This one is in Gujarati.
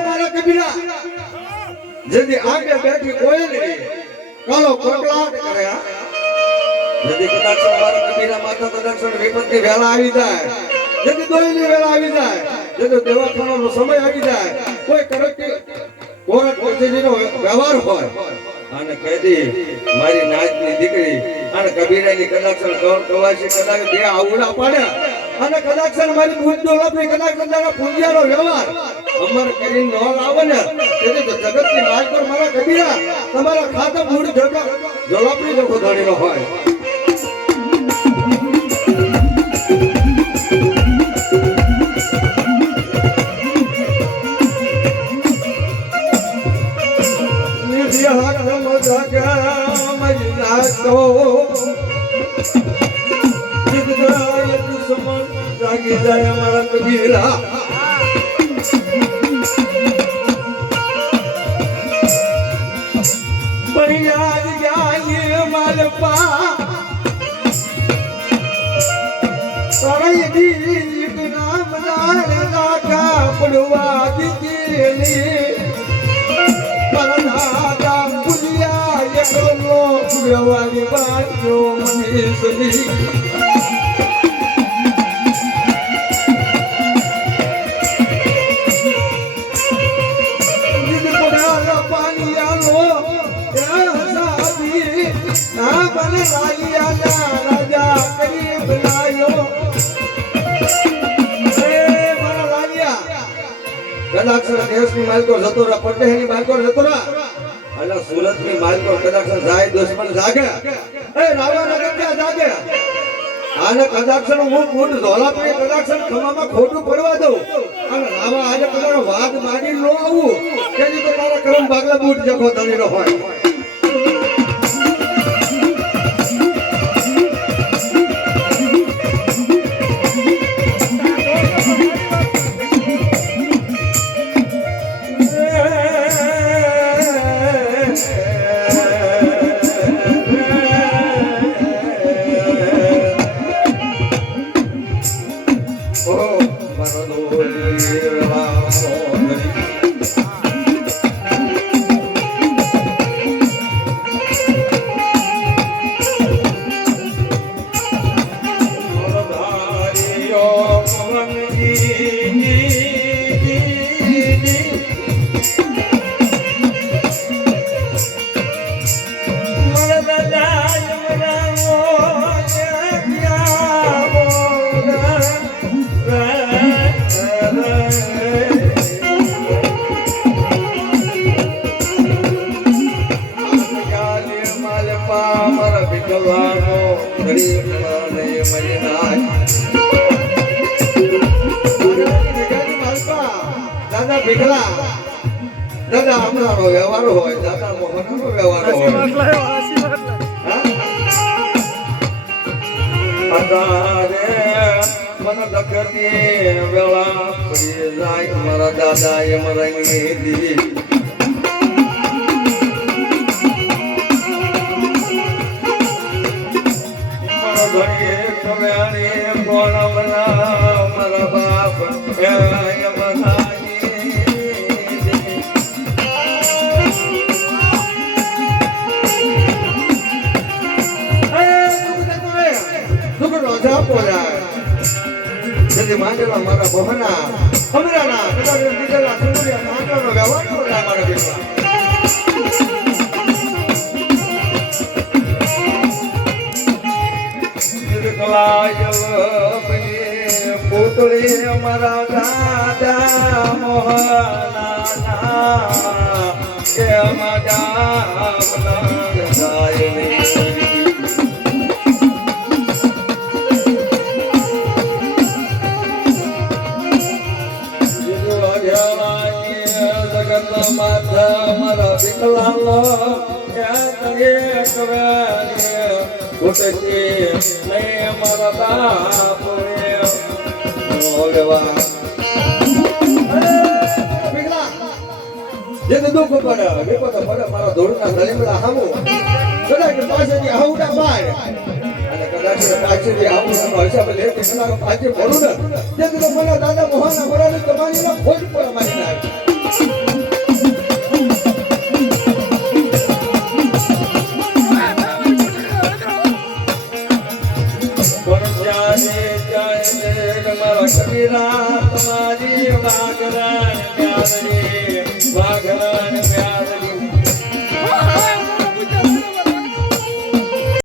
મારા કબીરા જેથી આગે બેઠી કોઈ નહીં કાલો કોકલાટ કરે જેથી કદાચ મારા કબીરા માતા કદાચ વિપત્તિ વેળા આવી જાય જેથી દોઈની વેળા આવી જાય જેથી દેવાખાનાનો સમય આવી જાય કોઈ કરકી કોરટ કચેરીનો વ્યવહાર હોય અને કહેતી મારી નાચની દીકરી અને કબીરાની કદાચ કવાસી કદાચ બે આવડા પાડ્યા અને કદાચ મારી બુદ્ધ ડોલપની કદાચ કદાચ પૂંજાનો વ્યવહાર અમર કરી ન લાવે ને તેથી તો જગતની માલ પર મારા કબીરા તમારા ખાતા બુદ્ધ જગત ડોલપની જો ખોદાણીનો હોય જાગી જાય મારા કબીરા બળિયાદ જાય માલપા સળઈ નામ દાકા પડવા દીધેલી પરનાદા પુલિયા એકલો વ્યવહારી બાજો મનીષની રાજા કરી બનાયો મારા લાલિયા કદાચ દેશની માલકો જતો રા પટેલની માલકો જતો રા અને સુરતની માલકો કદાચ જાય દુશ્મન જાગે એ રાવણ નગર જાગે આને કદાચ હું મૂળ ધોલાપડી કદાચ ખમામાં ખોટું પડવા દઉં અને રાવા આજે કદાચ વાદ માગી નો આવું તેથી તો તારા કરમ ભાગલા બૂટ જખો ધણીનો હોય દાદા હમણાંનો વ્યવહાર હોય દાદા મોહનનો વ્યવહાર હોય મને દખતી વેળા પડી જાય મારા દાદા એમ રંગી દી કોણ મારા બાપ માંડેલા મારા બહના હમણાના કદાચ દીકરા સુંદરિયા માંડવાનો વ્યવહાર કરે મારા દીકરા પુતળી મારા દાદા મોહના કે મજા મારા વિકલાંગો મારા બાપ હવે વા પીગલા જે તો દુઃખ પડે વિપત પડે મારા ધોળના દલીમડા હામુ કદાચ પાછળથી હાઉડા બાર અને કદાચ પાછળથી હાઉડાનો હિસાબ લે કે કદાચ પાછળ ભરું ને જે તો મને દાદા મોહના બરાની તમારી ના ખોટ પર મારી નાખી કબીરા તમારી વાઘરાન પ્યારી વાઘરાન પ્યારી